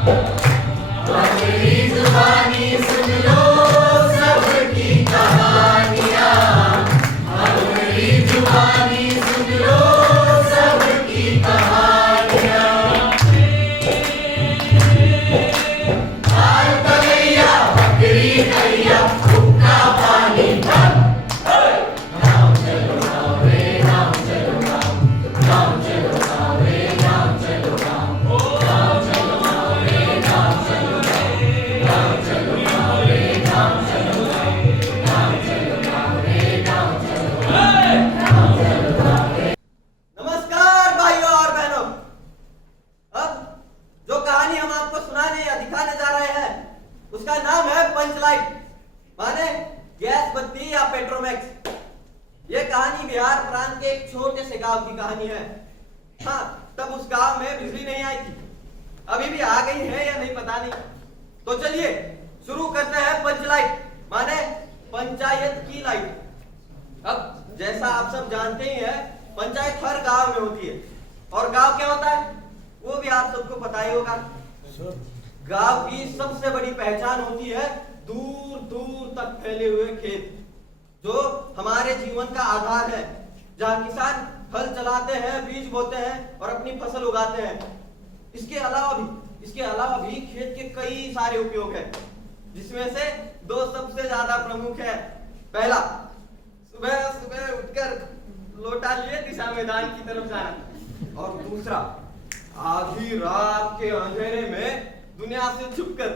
अपनी जुबानी सुन लो सबकी कहानियाँ, अपनी जुबानी सुन लो सबकी कहानियाँ। हाल तलैया बकरी नैया भूखा पानी बंद। नाव चलो नाव रे नाव चलो नाव, नाव चलो नाव रे नाव चलो नाव, नाव चलो नाव रे नाव चलो नाव, नाव चलो नाव रे नाव चलो नाव, नाव चलो नाव रे नाव चलो नाव, नाव चलो नाव रे। नमस्कार भाइयों और बहनों। अब जो कहानी हम आपको सुनाने या दिखाने जा रहे हैं उसका नाम है पंचलाइट, माने गैस बत्ती या पेट्रोमैक्स। ये कहानी बिहार प्रांत के एक छोटे से गांव की कहानी है। हाँ, तब उस गांव में बिजली नहीं आई थी। अभी भी आ गई है या नहीं पता नहीं। तो चलिए शुरू करते हैं पंचलाइट, माने पंचायत की लाइट। अब जैसा आप सब जानते ही हैं, पंचायत हर गांव में होती है। और गांव क्या होता है वो भी आप सबको पता ही होगा। गांव की सबसे बड़ी पहचान होती है दूर दूर तक फैले हुए खेत, जो हमारे जीवन का आधार है, जहाँ किसान हल चलाते हैं, बीज बोते हैं और अपनी फसल उगाते हैं। इसके अलावा भी खेत के कई सारे उपयोग हैं, जिसमें से दो सबसे ज्यादा प्रमुख है। पहला, सुबह सुबह उठकर लोटा लिए दिशा मैदान की तरफ जाना, और दूसरा, आधी रात के अंधेरे में दुनिया से छुपकर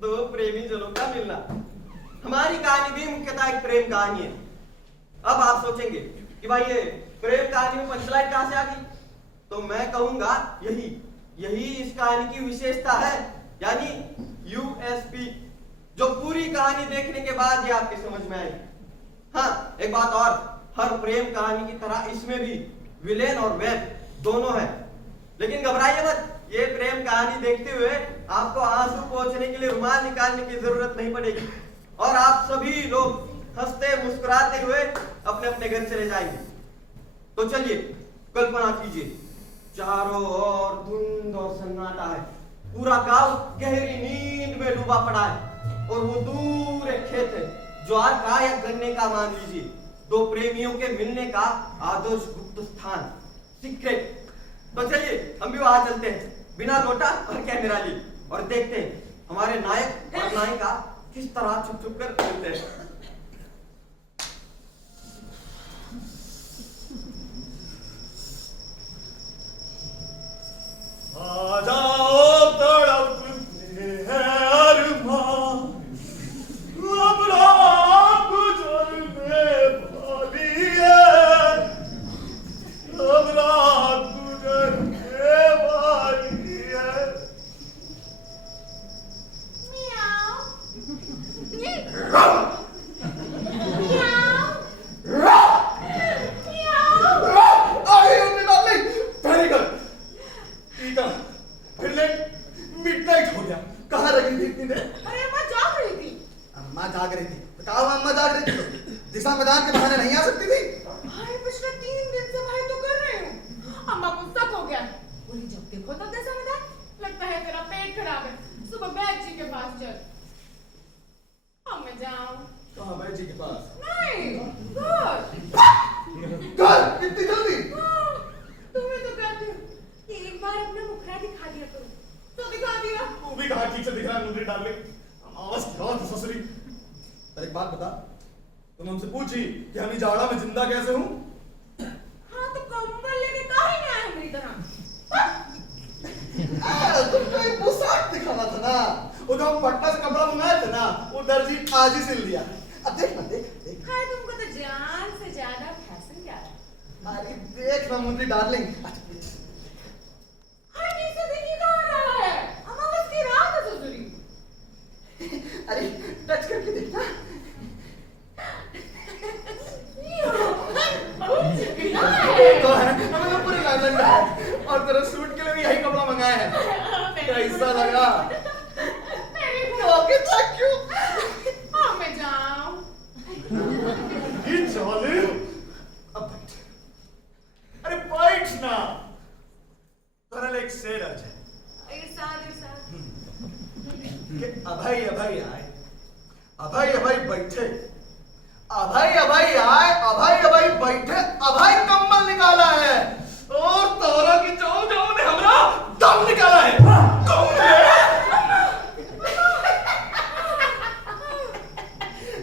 दो प्रेमी जनों का मिलना। हमारी कहानी भी मुख्यतः एक प्रेम कहानी है। अब आप सोचेंगे कि भाई ये प्रेम कहानी में पंचलाइट कहां से आ गई? तो मैं कहूंगा यही इस कहानी की विशेषता है, यानी यूएसपी, जो पूरी कहानी देखने के बाद ही आपके समझ में आएगी। हाँ, एक बात और, हर प्रेम कहानी की तरह इसमें भी विलेन और वैन दोनों हैं। लेकिन घबराइए मत, ये प्रेम कहानी देखते हुए आपको आंसू पोंछने के लिए रुमाल निकालने की जरूरत नहीं पड़ेगी, और आप सभी लोग हंसते मुस्कुराते हुए अपने अपने घर चले जाएंगे। तो चलिए कल्पना कीजिए, चारों ओर धुंध और सन्नाटा है, पूरा गांव गहरी नींद में डूबा पड़ा है, और वो दूर एक खेत है, ज्वार का या गन्ने का मान लीजिए, दो प्रेमियों के मिलने का आदर्श गुप्त स्थान, सीक्रेट। तो चलिए हम भी वहां चलते हैं, बिना लोटा और कैमरा लिए, और देखते हैं हमारे नायक और नायिका किस तरह छुप छुप कर मिलते हैं। आ जाओ तड़पते हैं अरमान, अब रात गुजरने वाली है, अब रात गुजरने वाली है। Very good. ठीक है, फिर लेट मिडनाइट हो गया। कहाँ रही थी इतनी देर? अरे अम्मा जाग रही थी। अम्मा जाग रही थी? बताओ, अम्मा जाग रही थी? दिशा मैदान के बहाने नहीं आ सकती थी? भाई पिछले 3 दिन से भाई तो कर रहे हूँ। अम्मा को शक हो गया, बोली जब देखो तब कैसा मैदान, लगता है तेरा पेट खराब है, सुबह बैग जी के पास चल। अब मैं जाऊँ? कहाँ बैग जी के पास? नहीं, घर। घर? इतनी जल्दी? तुम्हें तो कहती हूँ कि एक बार अपना मुखड़ा दिखा दिया करो, तो दिखा दिया। तू भी कहाँ ठीक से दिख रहा है, मुंडे डाल ले। आवाज क्या है ससुरी? पर एक बात बता, तुम हमसे पूछी कि हम जाड़ा में जिंदा कैसे हूँ? हाँ तो कंबल लेके काहे नहीं आए मेरी तरह? तुमको एक पोशाक दिखाना था ना, वो जो हम पटना से कपड़ा मंगाए थे ना, वो दर्जी आज ही सिल दिया। अब देख ना, देख। हाय तुमको तो जान से ज्यादा फैशन क्या है? अरे देख ना मुंडी डार्लिंग। हाय कैसे देखी कहाँ रहा है? अमावस की रात है ससुरी। अरे टच करके देखना। बहुत चिकना है। तो है, हमें पूरे लाइन में है, और तेरे सूट के लिए भी यही कपड़ा मंगाया है। कैसा लगा? Okay, thank you. हाँ मैं जाऊँ। ये चले अब बैठ। अरे बैठ ना। कि अभय अभय आए, अभय अभय बैठे, अभय अभय आए, अभय अभय बैठे, अभय कम्बल निकाला है और तोरा की जाओ जाओ ने हमरा दम निकाला है। कौन है?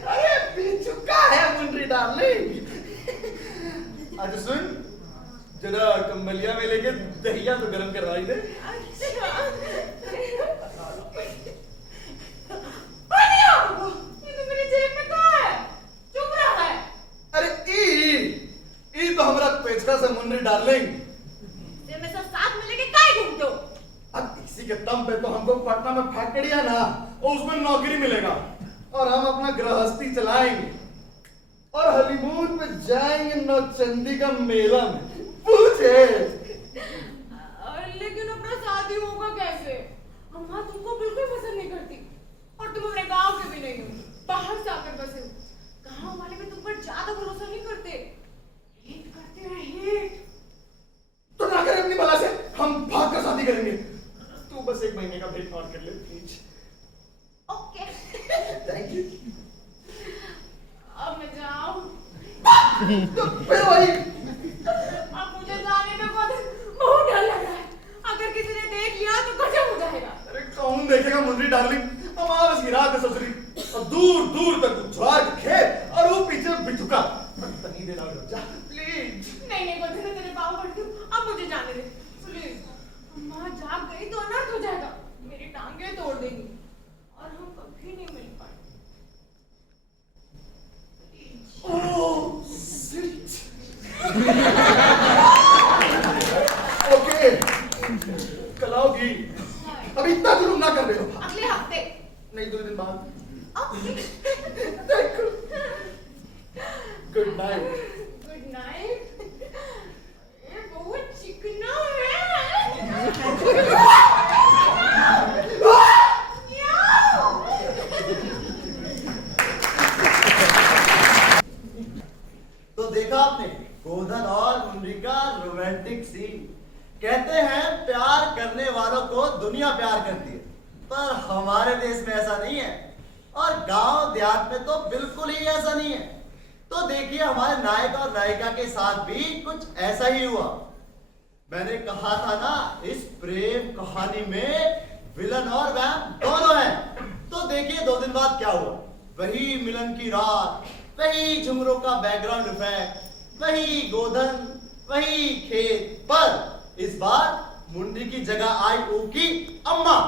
अरे बेचुका है मुंडरी डार्लिंग। अच्छा सुन, जरा कंबलिया में लेके दहिया तो गरम करवाई दे। तो हमरा पेचका से मुन्नी डार्लिंग ये मैं सब साथ में लेके काहे घूमते हो? अब इसी के दम पे तो हमको पटना में फैक्ट्रिया ना और उसमें नौकरी मिलेगा और हम अपना गृहस्थी चलाएंगे और हनीमून पे जाएंगे नौचंदी का मेला में। पूछे लेकिन अपना शादी होगा कैसे? अम्मा तुमको बिल्कुल पसंद नहीं करती और तुम अपने गांव के भी नहीं हो, बाहर से आकर बसे हो। गांव वाले भी तुम पर ज्यादा भरोसा नहीं करते, हिट करते हैं हिट। तो ना करे अपनी बला से, हम भाग कर शादी करेंगे। तू बस 1 महीने का ब्रेक और कर ले प्लीज। Okay thank you. अब मैं जाऊं? तो फिर वही अब मुझे जाने में बहुत डर लग रहा है। अगर किसी ने देख लिया तो गजब हो जाएगा। अरे कौन देखेगा मुंडरी डार्लिंग? हम आवाज गिरा के ससुरी और दूर दूर तक उछाल खेत और वो पीछे बिचुका। तनी देर और जा प्लीज। नहीं नहीं बच्चे, मैं तेरे पाँव पड़ती हूँ, अब मुझे जाने दे प्लीज। अम्मा जाग गई तो अनर्थ हो जाएगा, मेरी टांगे तोड़ देंगी और हम कभी नहीं मिल पाएंगे। Oh shit. ओके कलाओगी, अब इतना जुलूम ना कर रहे हो। अगले हफ्ते नहीं 2 दिन बाद। Okay good night. Good night. ये बहुत चिकना है। तो देखा आपने गोधन और मुंडरी का रोमांटिक सीन। कहते हैं प्यार करने वालों को दुनिया प्यार करती है, पर हमारे देश में ऐसा नहीं है और गांव देहात में तो बिल्कुल ही ऐसा नहीं है। तो देखिए हमारे नायक और नायिका के साथ भी कुछ ऐसा ही हुआ। मैंने कहा था ना इस प्रेम कहानी में विलन और वैम दोनों हैं। तो देखिए 2 दिन बाद क्या हुआ। वही मिलन की रात, वही झुमरों का बैकग्राउंड इफेक्ट, वही गोधन, वही खेत, पर इस बार मुंडी की जगह आई उनकी अम्मा।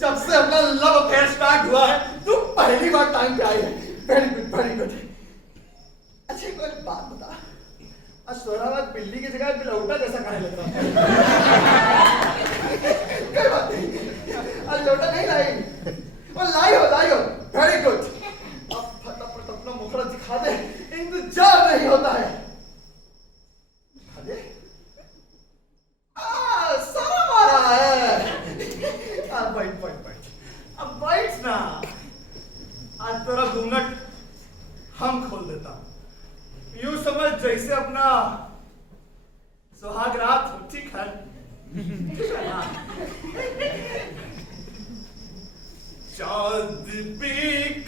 जब से अपना लव अफेयर स्टार्ट हुआ है तू पहली बार टाइम पे आई है। Very good very good. अच्छा एक बात बता, अश्वराबाद बिल्ली की जगह बिलौटा जैसा काहे लग रहा है? कोई बात नहीं, आज लौटा नहीं लाई और लाई हो वेरी गुड। अब फटाफट अपना मुखड़ा दिखा दे, इंतजार नहीं होता है। दिखा दे। शर्म आ रहा है। बैठ अब बैठ ना। आज तेरा घूंघट हम खोल देता हूं। यूं समझ जैसे अपना सुहाग रात हो, ठीक है? चांद भी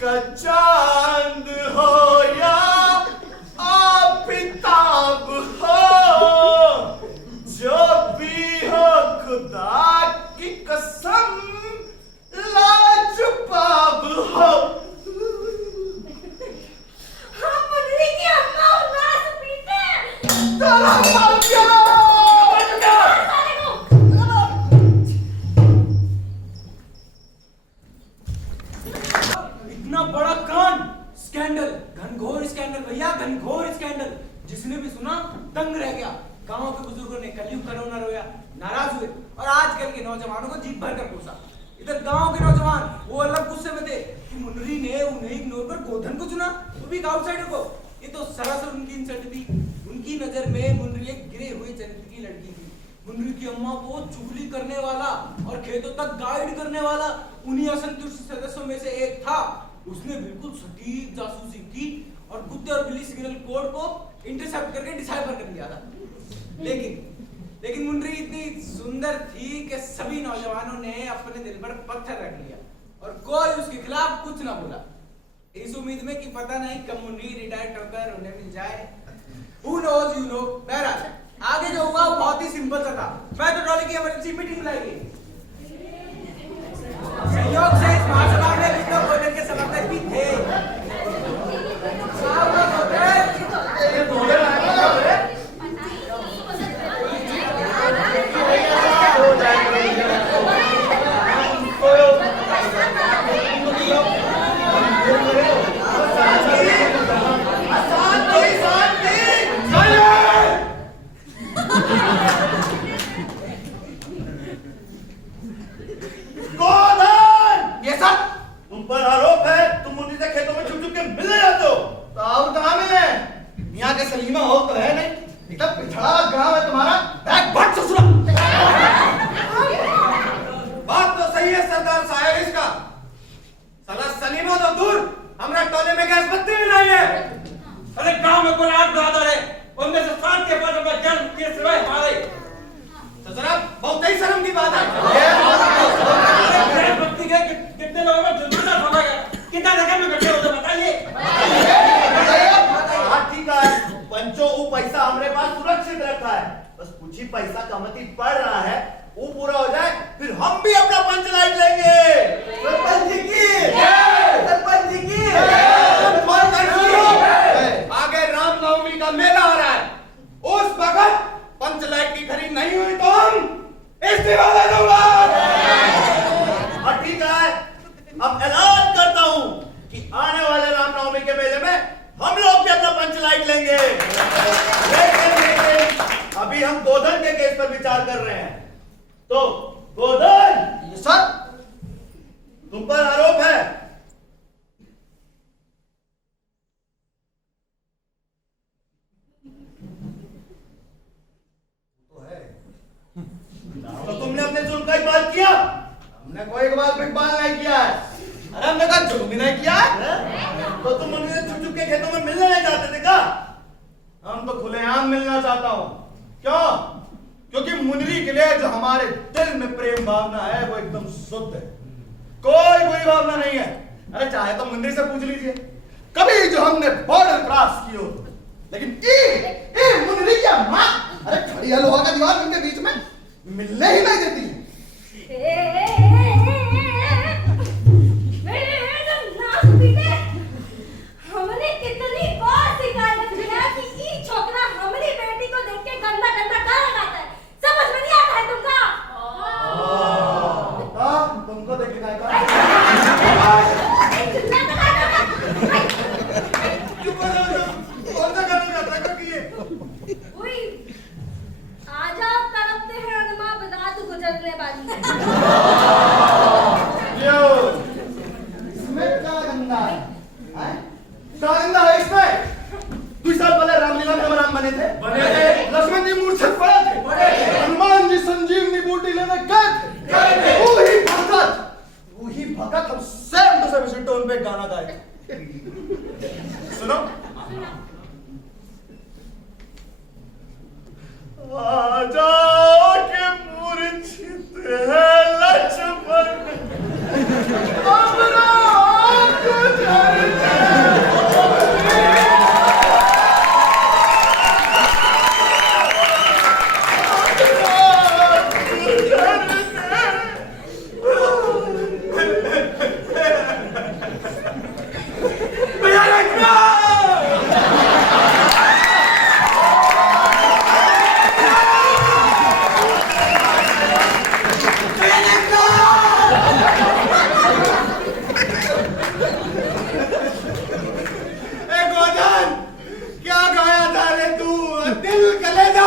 का चांद हो या आफताब हो, जो भी हो खुदा की कसम लाजवाब हो। हम मुंडरी की अम्मा और नाच पीते। चलो इतना बड़ा कांड, स्कैंडल। स्कैंडल, घनघोर स्कैंडल भैया, घनघोर स्कैंडल। जिसने भी सुना दंग रह गया। गांव के बुजुर्गों ने कलयुग करो न रोया, नाराज हुए और आजकल के नौजवानों को जीत भर कर पूछा। इधर गांव के नौजवान वो अलग गुस्से में थे कि मुन्नरी ने उन्हें इग्नोर कर गोधन को चुना, वो भी आउटसाइडर को। ये तो सरासर उनकी इंसल्ट थी। उनकी नजर में मुन्नरी एक गिरे हुए चरित्र की लड़की थी। मुन्नरी की अम्मा को चुगली करने वाला और खेतों तक गाइड करने वाला उन्हीं असंतुष्ट सदस्यों में से एक था। उसने बिल्कुल सटीक जासूसी की और कुत्ते और बिल्ली सिग्नल कोड को इंटरसेप्ट करके डिसाइफर कर दिया था। लेकिन मुन्नरी इतनी सुंदर थी कि सभी नौजवानों ने अपने दिल पर पत्थर रख लिया और कोई उसके खिलाफ कुछ ना बोला, इस उम्मीद में कि पता नहीं कब मुन्नरी रिटायर होकर उन्हें मिल जाए। Who knows, you know। बहरहाल आगे जो हुआ वो बहुत ही सिंपल सा था। मैं तो ट्रॉली की इमरजेंसी मीटिंग बुलाई गई। संयोग से इस महासभा में कुछ लोग भोजन के समर्थक भी थे।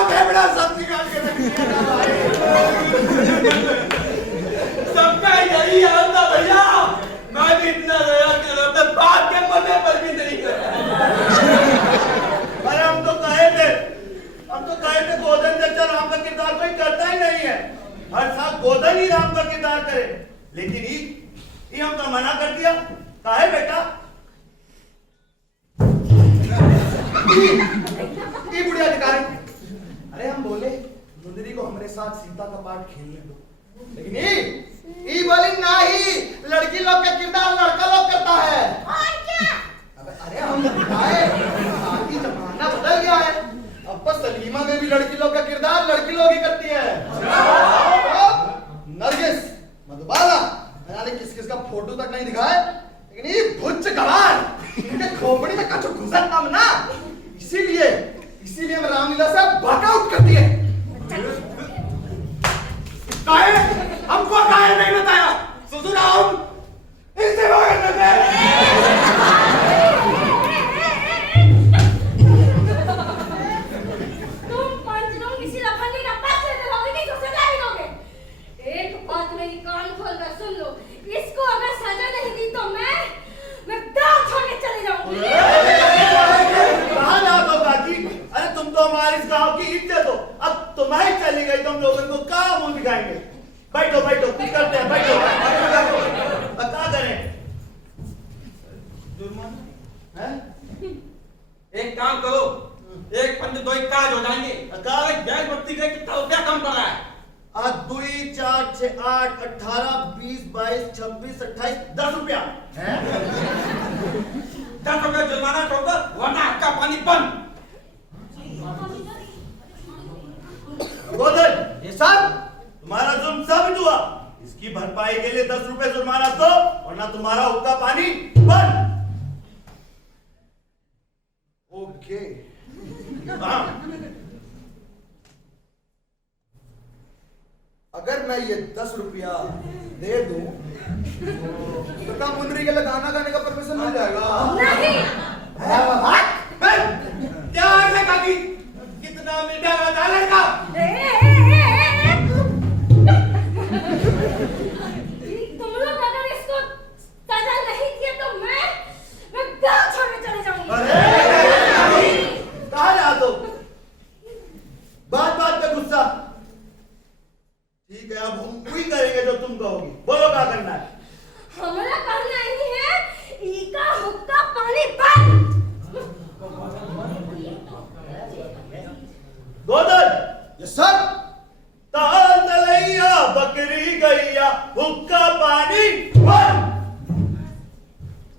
फेफड़ा सब निकाल के रख दिया ना भाई। सबका यही हाल था भैया। मैं भी इतना रोया कि अपने बाप के मरने पर भी नहीं रोया। अरे हम तो कहे थे गोदन चचा राम का किरदार कोई करता ही नहीं है, हर साल गोदन ही राम का किरदार करे, लेकिन ये हमका मना कर दिया। काहे बेटा? ये बुढ़िया अधिकारी, अरे हम बोले मुंदरी को हमारे साथ सीता का पाठ खेलने दो, लेकिन ये बोली नहीं, लड़की लोग का किरदार लड़का लोग करता है। और क्या? अरे हम बताए आगे जमाना बदल गया है, अब बस सलीमा में भी लड़की लोग का किरदार लड़की लोग ही करती है। नरगिस, मधुबाला, मैंने किस किस का फोटो तक नहीं दिखाए, लेकिन ये भुच्च गवार इनके खोपड़ी में कछु घुसा कम ना, इसीलिए मैं रामलीला से वॉकआउट कर दिए। काहे? हमको काहे नहीं बताया? ससुराल इसे भाग देते। तुम पंच लोग किसी लफंगे का पक्ष लेते रहोगे कि इसको सजा भी दोगे? एक बात मेरी कान खोल कर सुन लो, इसको अगर सजा नहीं दी तो मैं गाँव छोड़ के चले जाऊंगी। कहाँ जाओ तो बाकी? अरे तुम तो हमारे इस गांव की इज्जत हो, अब तुम्हारी चली गई तो हम लोगों को कहाँ मुंह दिखाएंगे? बैठो बैठो, कुछ करते हैं, बैठो। अब क्या करें? जुर्माना है? एक काम करो, एक पंच दो एक काज हो जाएंगे। गैस बत्ती का कितना रुपया कम पड़ा है? 2 4 6 8 18 20 22 26 28 10 रुपया है। 10 रुपया जुर्माना छोड़ दो, वरना आपका पानी बंद। गोदन, ये सब तुम्हारा जुर्म साबित हुआ, इसकी भरपाई के लिए 10 रुपए जुर्माना दो, वरना तुम्हारा हुक्का पानी बंद। ओके। हाँ। अगर मैं ये 10 रुपया दे दूं तो क्या मुंदरी के लिए गाना गाने का परमिशन मिल जाएगा? नहीं। प्यार से काकी, कितना मीठा था लड़का। तुम लोग अगर इसको सजा नहीं दिए तो मैं गाँव छोड़ के चले जाऊंगी। कहाँ जा दो? बात बात पे गुस्सा। ठीक है, अब हम वही करेंगे जो तुम कहोगी। बोलो क्या करना है? हमारा कहना ही है, इका हुक्का पानी बंद। Godan, yes sir. ताल तलैया बकरी गैया हुक्का पानी बंद।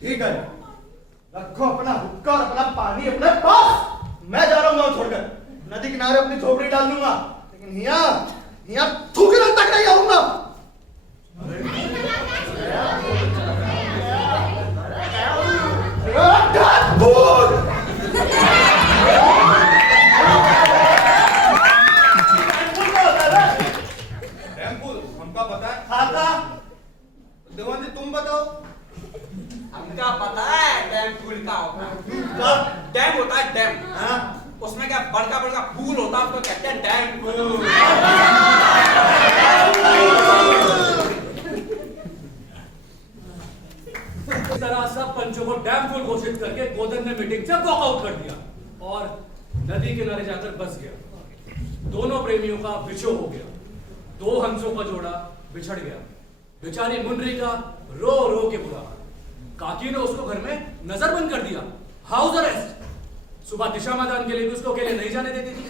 ठीक है, रखो अपना हुक्का और अपना पानी अपने पास। मैं जा रहा हूँ गाँव छोड़कर, नदी किनारे अपनी झोपड़ी डाल दूंगा, लेकिन यहाँ थूकने तक नहीं आऊंगा। हमका पता है। खाता देवान जी तुम बताओ। हमका पता है डैम फूल का होता है। डैम होता है डैम। हाँ? उसमें क्या बड़का बड़का फूल होता है, उसको कहते हैं डैम फूल। इस तरह सब पंचों को डैम फुल घोषित करके गोदन ने मीटिंग से वॉकआउट कर दिया और नदी किनारे जाकर बस गया। दोनों प्रेमियों का विछोह हो गया, 2 हंसों का जोड़ा बिछड़ गया। बेचारी मुंडरी का रो रो के बुरा हाल। काकी ने उसको घर में नजरबंद कर दिया, हाउस अरेस्ट। सुबह दिशा मैदान के लिए भी उसको अकेले नहीं जाने देती थी।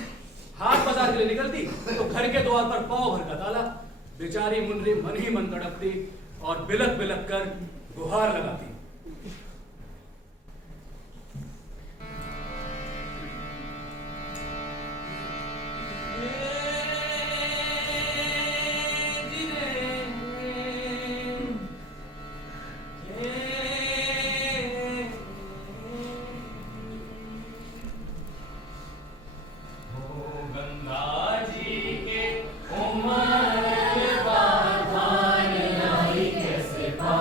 हाट बाजार के लिए निकलती तो घर के द्वार पर पांव भर का ताला। बेचारी मुंडरी मन ही मन तड़पती और बिलक बिलक कर गुहार लगाती। कैसे पा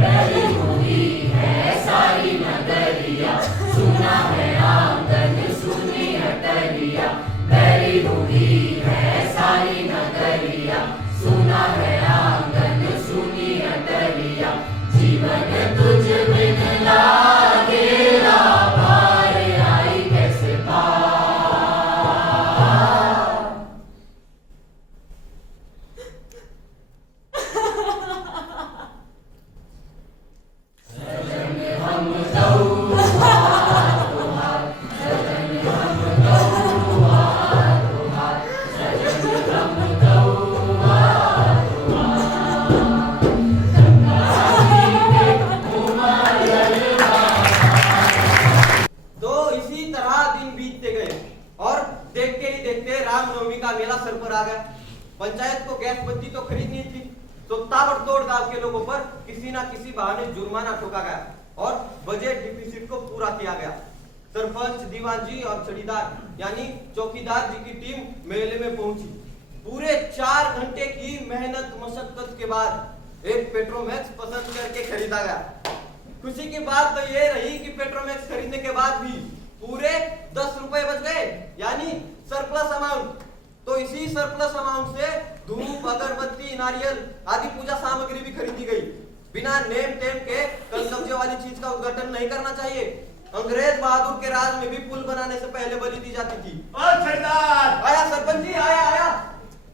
मेरी हुई है सारी नगरिया, सुना है आंगन सुनी अटरिया। मेरी हुई है सारी नगरिया, सुना है आंगन सुनी अटरिया। जीवन तुझ बिन लागे पार आई कैसे पार। सजन हम दो तो इसी तरह दिन बीतते गए और देखते ही देखते रामनवमी का मेला सर पर आ गया। पंचायत को गैस बत्ती तो खरीदनी थी, तो ताबड़तोड़ गांव के लोगों पर किसी ना किसी बहाने जुर्माना ठोका गया और बजट डिफिसिट को पूरा किया गया। सरपंच, दीवान जी और चौकीदार यानी चौकीदार जी की टीम मेले में पहुंची। पूरे 4 घंटे की मेहनत मशक्कत के बाद एक पेट्रोमैक्स पसंद करके खरीदा गया। खुशी की बात तो ये रही कि पेट्रोमैक्स खरीदने के बाद भी पूरे 10 रुपए बच गए, यानी सरप्लस अमाउंट। तो इसी सरप्लस अमाउंट से धूप, अगरबत्ती, नारियल आदि पूजा सामग्री भी खरीदी गई। बिना नेम टेम के कल कब्जे वाली चीज का उद्घाटन नहीं करना चाहिए। अंग्रेज बहादुर के राज में भी पुल बनाने से पहले बलि दी जाती थी। और सरदार आया सरपंच जी, आया आया।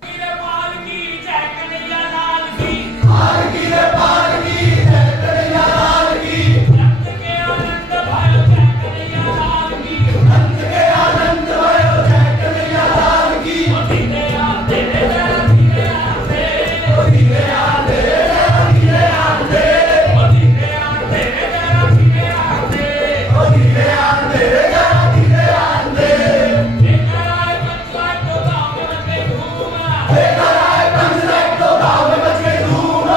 पाल की जय कन्हैया लाल की। पाल की रे पाल की जय कन्हैया लाल की। रंग के आनंद भयो जय कन्हैया लाल की। रंग के आनंद भयो जय कन्हैया लाल की। धीरे आते धीरे आते धीरे आते धीरे आते धीरे आते धीरे आते धीरे आते धीरे आते। लेकर आए पंचवाट तो गाँव में मचे धूम। लेकर आए पंचनाट तो गाँव में मच गई धूम।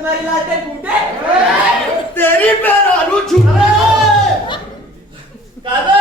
तुम्हारी लालटेन फूटे? तेरी पैरानू झूठे काबे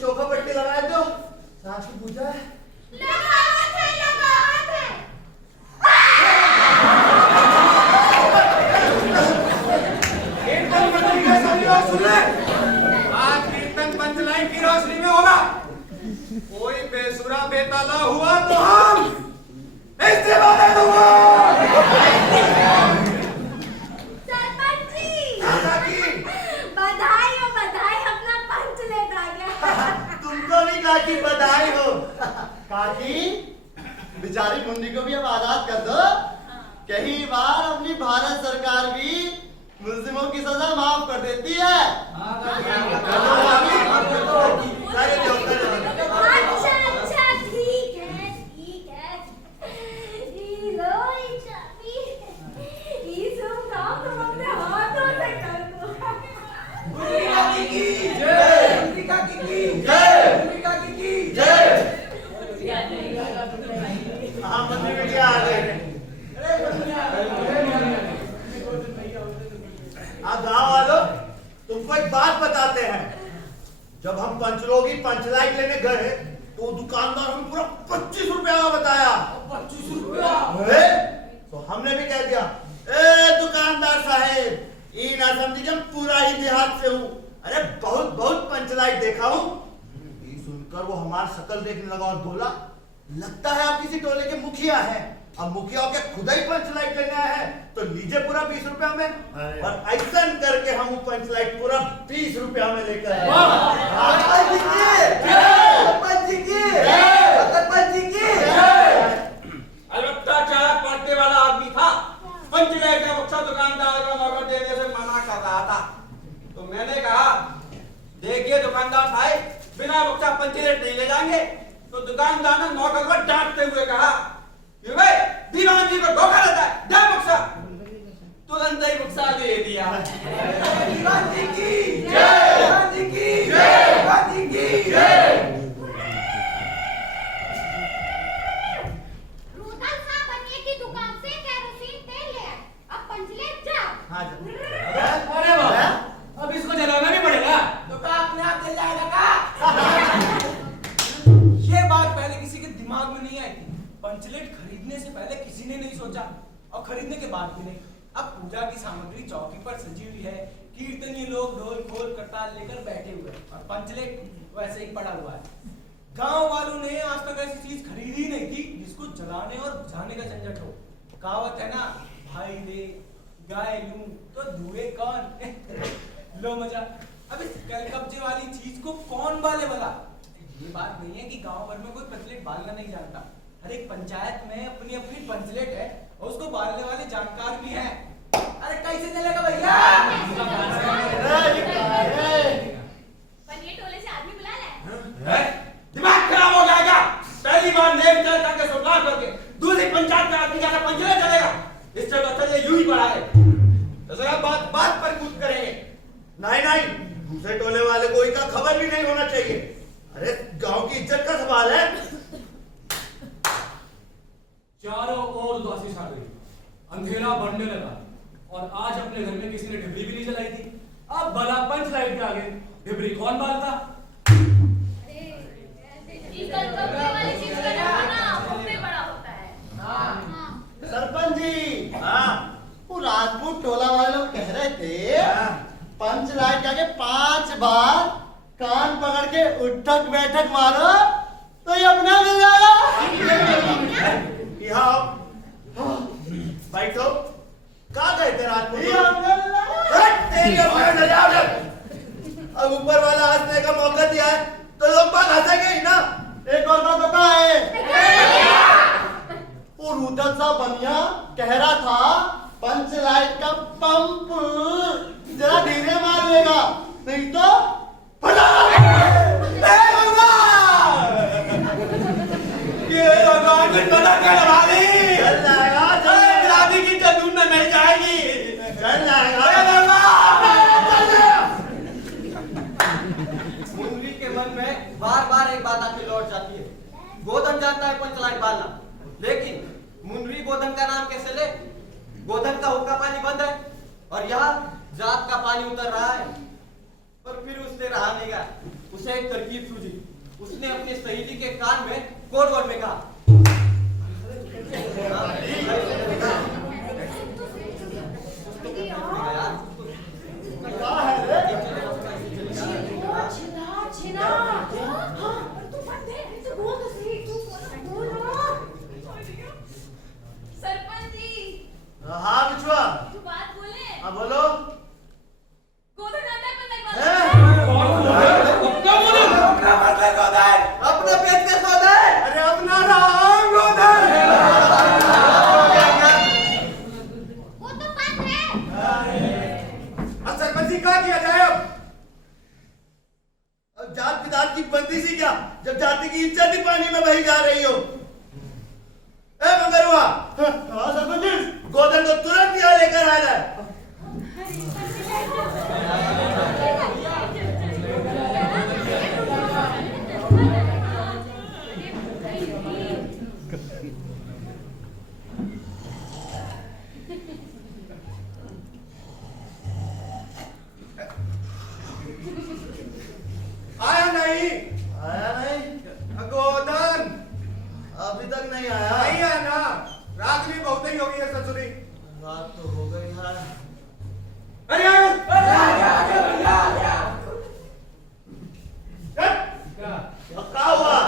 चौका पट्टी लगाए दो सांस की पूजा है आज कीर्तन पंचलाइन की रोशनी में होगा। कोई बेसुरा बेताला हुआ तो हम इससे बता दूंगा। सरपंच जी दादा की बधाई हो बधाई, अपना पंचलेट आ गया। तुमको भी काकी बधाई हो। काकी बेचारी मुंडी को भी अब आजाद कर दो। कई बार अपनी भारत सरकार भी मुल्जिमों की सजा माफ कर देती है। अच्छा ठीक है ठीक है। ये लो ये चाबी, ये सब काम तुम अपने हाथों से कर दो। हाँ मंत्री बिटिया आ गए। आप गाँव वालों तुमको एक बात बताते हैं। जब हम पंचलोगी पंचलाइट लेने गए तो दुकानदार हमें पूरा 25 रुपया का बताया। 25 रुपया? तो हमने भी कह दिया ए दुकानदार साहेब ये ना समझी कि हम पूरा ही देहात से हूँ। अरे बहुत बहुत पंचलाइट देखा हूँ। ये सुनकर वो हमारी शक्ल देखने लगा और बोला लगता है आप किसी टोले के मुखिया हैं। अब मुखिया के खुद ही पंचलाइट लेने आए हैं तो लीजिए पूरा 20 रुपया में। और ऐसा करके हम पंचलाइट पूरा 20 रुपया में लेकर आए। अलबत्ता चारा पड़ने वाला आदमी था। पंचलाइट का बक्सा दुकानदार का मगर देने से मना कर रहा था। तो मैंने कहा देखिए दुकानदार साहब बिना बक्सा पंचलाइट नहीं ले जाएंगे। तो दुकानदार ने नौकर को डांटते हुए कहा दीवान जी को धोखा देता है, दे बक्सा। तुरंत ही बक्सा दे दिया। दीवान जी की जय, दीवान जी की जय, दीवान जी की जय। रूदल साहब बनिए की दुकान से केरोसिन तेल ले आए। अब पंचलेट जाओ। हाँ अरे वाह, अब इसको जलाना भी पड़ेगा। तो का अपने आप जल जाएगा का? ये बात पहले किसी के दिमाग में नहीं आई थी। पंचलेट खरीदने से पहले किसी ने नहीं सोचा और खरीदने के बाद भी नहीं। अब पूजा की सामग्री चौकी पर सजी हुई है। कीर्तनीय लोग ढोल खोल करताल लेकर बैठे हुए हैं और पंचलेट वैसे ही पड़ा हुआ है। गांव वालों ने आज तक ऐसी चीज खरीदी ही नहीं थी जिसको जलाने और बुझाने का झंझट हो। कहावत है ना, भाई दे गाय लूं तो धुए कौन। लो मजा। अब इस कल कब्जे वाली चीज को कौन बाले वाला? ये बात नहीं है कि गांव भर में कोई पंचलेट बालना नहीं जानता। हर एक पंचायत में अपनी अपनी पंचलेट है और उसको बालने वाले जानकार भी हैं। अरे कैसे चलेगा भैया? पनिया टोले से आदमी बुला लाए। दिमाग खराब हो जाएगा। पहली बार नेम चल करके सुधार करके दूसरी पंचायत में आदमी जाकर पंचलेट चलेगा। इससे तो अच्छा ये यूं ही पड़ा है। तो जरा बात बात पर कूद करेंगे। नहीं दूसरे टोले वाले को इसका खबर भी नहीं होना चाहिए। अरे गांव की इज्जत का सवाल है। चारों ओर उदासी छा गई, अंधेरा बढ़ने लगा और आज अपने घर में किसी ने डिबरी भी नहीं जलाई थी। अब भला पंच लाइट के आगे डिबरी कौन बालता? सरपंच जी, वो राजपूत टोला वाले लोग कह रहे थे पंच लाइट के आगे 5 बार कान पकड़ के उठक बैठक मारो तो ये अपना मिल जाएगा। बैठो। कहाँ गए थे राजपूत? तेरी अब ऊपर वाला हंसने का मौका दिया है तो लोग बात हंसेंगे ही ना। एक और बात बता है, वो रूदल सा बनिया कह रहा था पंच लाइट का पंप जरा धीरे मार लेगा नहीं तो फटा। ये भगवान को पता क्या लगा दी? चल जाएगा, चल शादी की जदून में नहीं जाएगी। चल जाएगा। मुंगरी के मन में बार बार एक बात आके लौट जाती है। गोधन जानता है पंचलाइन बांधना, लेकिन मुंगरी गोधन का नाम कैसे ले? गोधन का हुक्का पानी बंद है और यहाँ जात का पानी उतर रहा है। पर फिर उसने रहा नहीं गया, उसे एक तरकीब सूझी। उसने अपनी सहेली के कान में कोड वर्ड में कहा, क्या है रे? छिना हाँ तू बंद है इसे बोल तो सही तू बोलो सरपंच जी हाँ बिछुआ, तू बात बोले हाँ बोलो। गोधन आता है पर नहीं हैं? अपना पेट का सौदा है। अरे अपना राम गोधन। वो तो बंद है। सरपंच जी क्या किया जाए अब जात पिदात की बंदी सी क्या, जब जाति की इज्जत ही पानी में बही जा रही हो। ए मंगरुआ, हाँ सरपंच जी, गोधन को तुरंत यहाँ लेकर आ जाए। आया नहीं? आया नहीं? गोधन अभी तक नहीं आया। नहीं है ना? रात भी बहुत ही होगी है ससुरी। रात तो हो गई है। अरे अब क्या हुआ?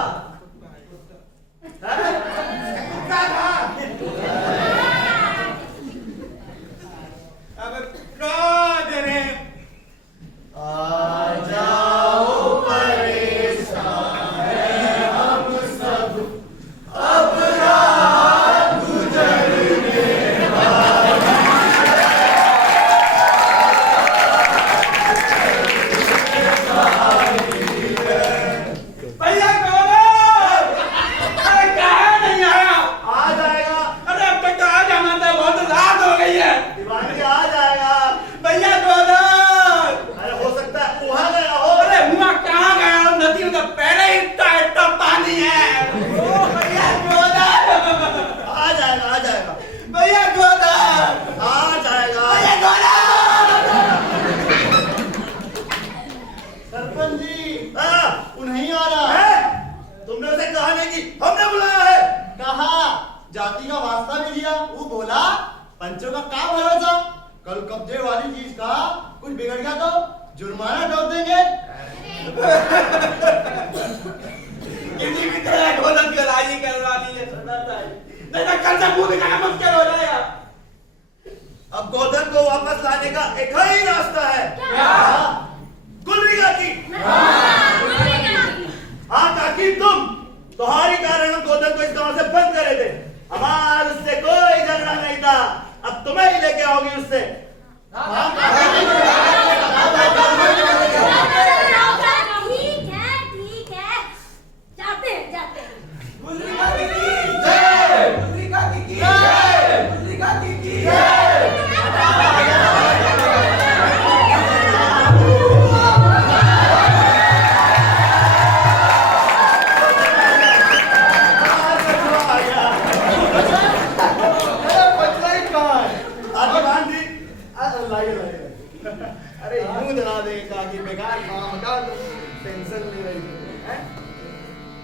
हैं? कुत्ता था। अब रोज रे आ जाओ परेशान है हम सब, अब रात गुजरने भैया कौन है? अरे कहाँ नहीं आया? आ जाएगा। अरे अब तक तो आ जाना था, बहुत रात हो गई है। दीवानी आ जाएगा। भैया गोधन, अरे हो सकता है वहां गया हो। अरे हुआ कहाँ गया? नदी में तो पहले ही इतना पानी है। ओ भैया गोधन, आ जाएगा, आ जाएगा, भैया गोधन, आ जाएगा। भैया गोधन। सरपंच जी, हाँ, वो नहीं आ रहा हैं? तुमने उसे कहा नहीं कि हमने बुलाया है? कहा जाति का वास्ता भी लिया, वो बोला पंचों का क्या भरोसा, कल कब्जे वाली चीज का कुछ बिगड़ गया तो जुर्माना ठोक देंगे। किसी भी तरह गोधन की राजी करवा दी है, नहीं तो कल से मुंह दिखाना मुश्किल हो जाएगा। अब गोधन को वापस लाने का एक ही रास्ता है। क्या? गुलरी काकी। हाँ काकी, तुम्हारी कारण हम गोधन को इस गांव से बंद करे थे। हमारा उससे कोई झगड़ा नहीं था, अब तुम्हें ही लेके आओगी उससे। हाँ, ठीक है जाते हैं गुलरी काकी की जय, गुलरी काकी की जय, गुलरी काकी की जय। अरे यूं दिला देंगे काकी, बेकार काम का टेंशन ले रही है।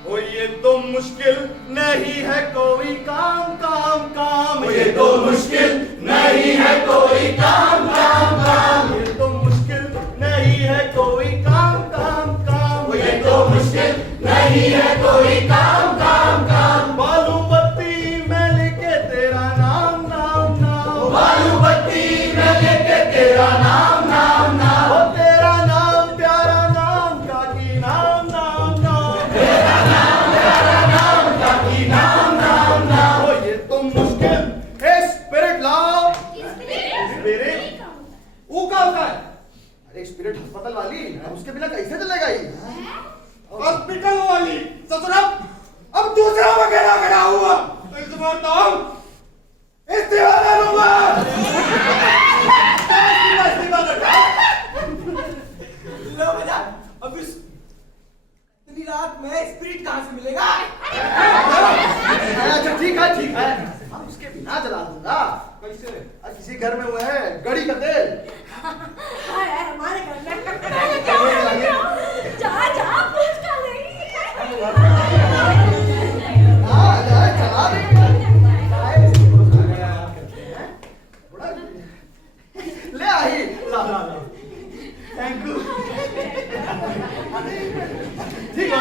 ओ ये तो मुश्किल नहीं है कोई काम, काम काम, ये तो मुश्किल नहीं है कोई काम, काम काम, ये तो मुश्किल नहीं है कोई काम, काम काम, ये तो मुश्किल नहीं है कोई काम, काम काम। बालू बत्ती में लेके तेरा नाम, नाम नाम, बालू बत्ती में लेके तेरा नाम, नाम नाम, ओ तेरा नाम प्यारा अब उसके बिना कैसे चलेगा ये? हॉस्पिटल वाली ससुरा अब दूसरा वगैरह खड़ा हुआ इस बार तो हम इस दीवाना लूंगा। लो बेटा, अब इतनी रात में स्पिरिट कहाँ से मिलेगा? अच्छा ठीक है हम उसके बिना जला दूंगा। कैसे? किसी घर में वो है गड़ी का तेल। हाँ यार, हमारे घर में जा पूछ का नहीं हाँ चला देंगे। ले आई ला थैंक यू। ठीक है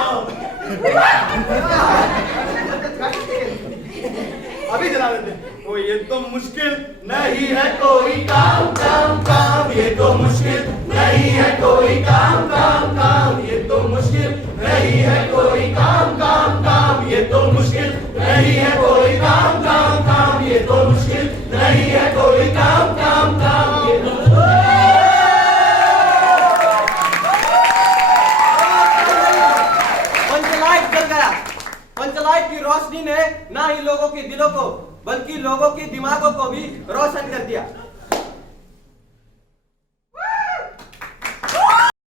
अभी जला देते। ओ ये तो मुश्किल नहीं है कोई काम काम काम, ये तो मुश्किल नहीं है कोई काम काम काम, ये तो मुश्किल नहीं है कोई काम काम काम, ये तो मुश्किल नहीं है कोई काम काम काम, ये तो मुश्किल नहीं है कोई काम काम काम, ये तो पंचलाइट जल गया। पंचलाइट की रोशनी ने ना ही लोगों के दिलों को बल्कि लोगों के दिमागों को भी रोशन कर दिया।